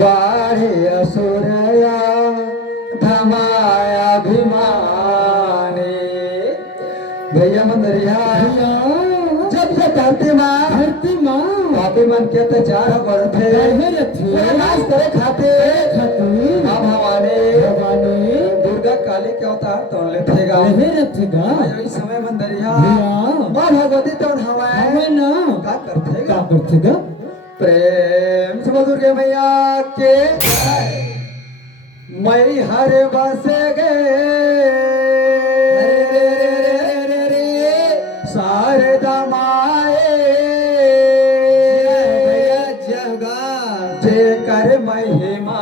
बाढ़े असुरया धमाया भिमाने भैया मंदरिया जब से धरती माँ पापी मन के अत्याचार बढ़ते नाश करे खाते माँ भवानी दुर्गा काली के अवतार तो लेथेगा इस समय मंदरिया माँ भगवती तो हवाए का करथेगा प्रेम से दुर्गे मैया के मई हर बसे शारदा माए जे कर महिमा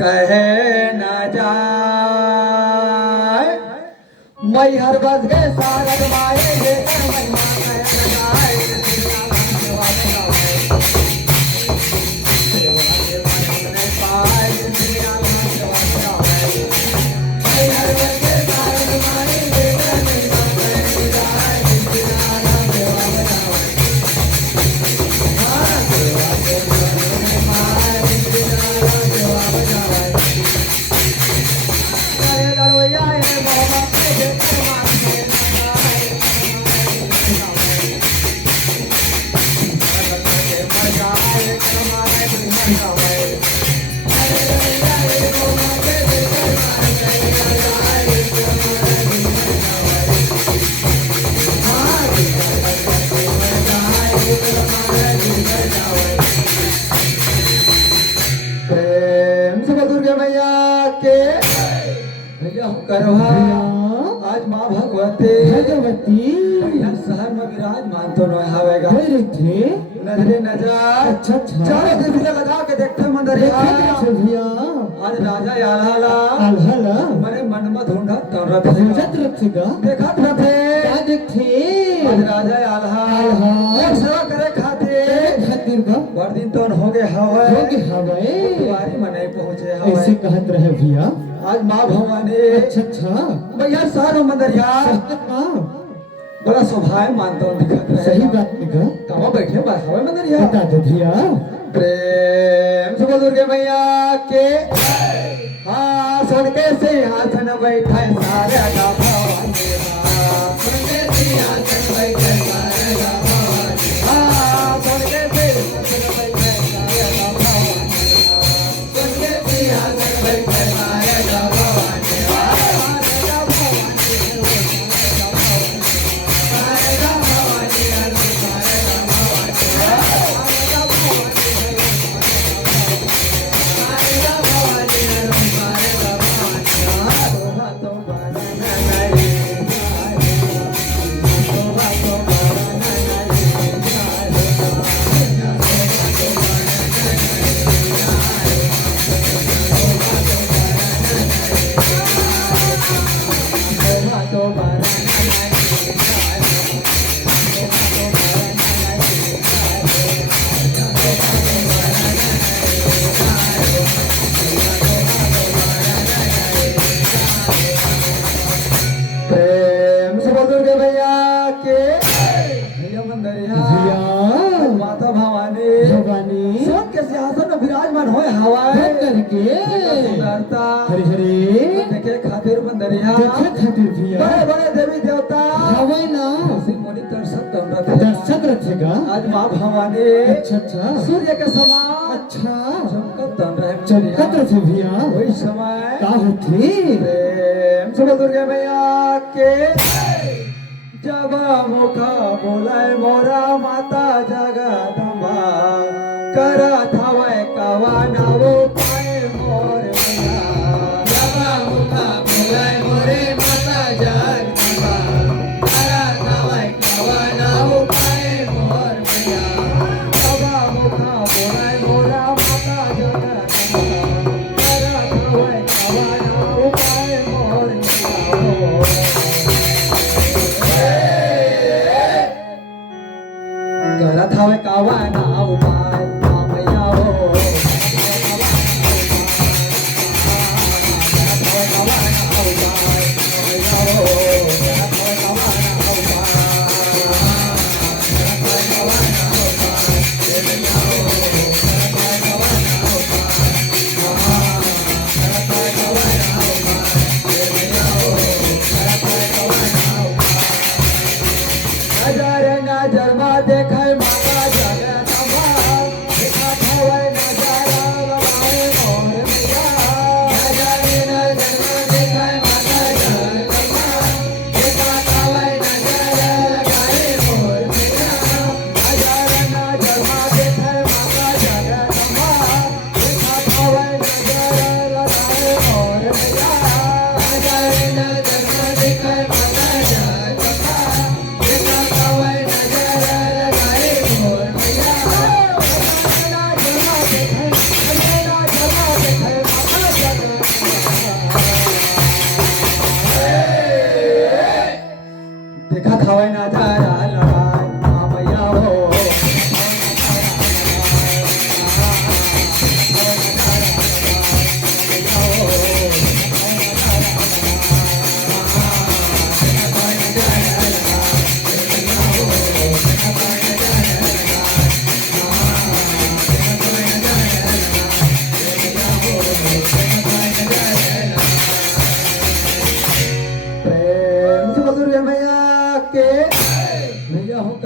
कहे न जाए मई हर बस गए शारद माए जे कर महिमा कहे न जाए करवा आज माँ भगवती शहर में विराजमान तो नहीं हवेगा नजरे नजर चारों दिशा लगा के देखते मंदरिया आज राजा आल्हाला मने मन में ढूंढा तो रथेगा देखा थे आज राजा आल्हा सेवा करे खातिर बड़ दिन तो हो गए हवाए तुम्हारी मने पहुंचे हवाए ऐसे कहत रहे भैया आज माँ भवानी अच्छा भैया सारो मंदरिया बड़ा स्वभाव मानता हूँ दिखत रहे सही बात निका कहाँ बैठे हवा मंदरिया बता दे भैया प्रेम से दुर्गे मैया के हाँ सुन के सिंहासन बैठे सारे का भवानी सुन के सिंहासन बैठे सारे का भवानी हाँ सुन के सिंहासन बैठे सारे का भवानी सुन के सिंहासन बैठे सारे का भवानी विराजमान होए हवाए करके सुंदरता हरि हरि देखे खातिर मंदरिया देखे खातिर भैया बड़े बड़े देवी देवता हवाए ना उसी मुनि दर्शक रखेगा आज माँ भवानी अच्छा सूर्य के समान अच्छा चमकत रहे भैया वही समय का होती प्रेम से दुर्गे मैया के जब मुखा बोलाए मोरा माता जगदम्बा करा थावे कवाना वो पाए मोर मैया जब मुखा बोलाए मोरे माता जगदम्बा करा थावे कवाना वो पाए मोर मैया जब मुखा बोलाए मोरा माता जगदम्बा करा थावे कवाना वो पाए मोर मैया करा थावे कवाना वो पाए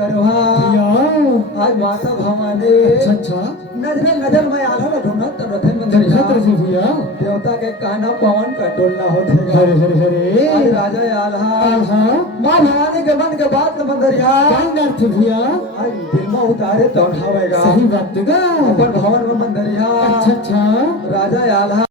करो हाँ भैया आज माता भवानी अच्छा अच्छा नजरे नजर में आला ना ढूंढत तब रथे मंदिर देखत रहे भैया देवता के काना पवन का टोलना होतेगा हरे हरे हरे आज राजा आल्हा आहा माँ भवानी के मन के बात न बंदरिया क्या अर्थ भैया आज दिल में उतारे तो उठावेगा सही बात गा अपन भवन में बंदरिया अच्छा अच्छा राजा आल्हा